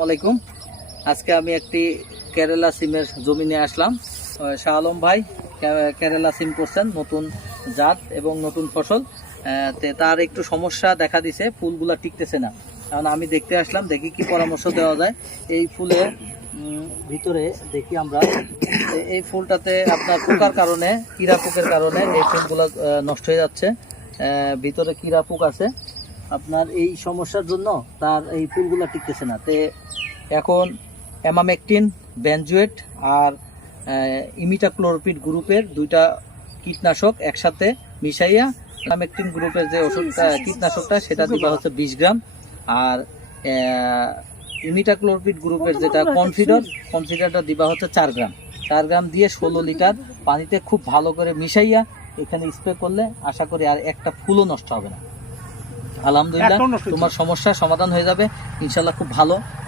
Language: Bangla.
আসসালামাইকুম। আজকে আমি একটি কেরালা সিমের জমি নিয়ে আসলাম। শাহ আলম ভাই কেরালা সিম করছেন, নতুন জাত এবং নতুন ফসল। তার একটু সমস্যা দেখা দিছে, ফুলগুলা টিকতেছে না। কারণ আমি দেখতে আসলাম, দেখি কি পরামর্শ দেওয়া যায়। এই ফুলের ভিতরে দেখি আমরা এই ফুলটাতে আপনার পোকার কারণে, কীরা পোকের কারণে এই ফুলগুলো নষ্ট হয়ে যাচ্ছে। ভিতরে কীরা পোক আছে, আপনার এই সমস্যার জন্য তার এই ফুলগুলো টিকতেছে না। এখন অ্যামামেকটিন, বেনজুয়েট আর ইমিডাক্লোপিড গ্রুপের দুইটা কীটনাশক একসাথে মিশাইয়া, অ্যামামেকটিন গ্রুপের যে ওষুধটা কীটনাশকটা সেটা দিবা হচ্ছে 20 গ্রাম, আর ইমিডাক্লোপিড গ্রুপের যেটা কনফিডারটা দিবা হচ্ছে 4 গ্রাম। 4 গ্রাম দিয়ে 16 লিটার পানিতে খুব ভালো করে মিশাইয়া এখানে স্প্রে করলে আশা করি আর একটা ফুলও নষ্ট হবে না। আলহামদুলিল্লাহ, তোমার সমস্যার সমাধান হয়ে যাবে ইনশাল্লাহ, খুব ভালো।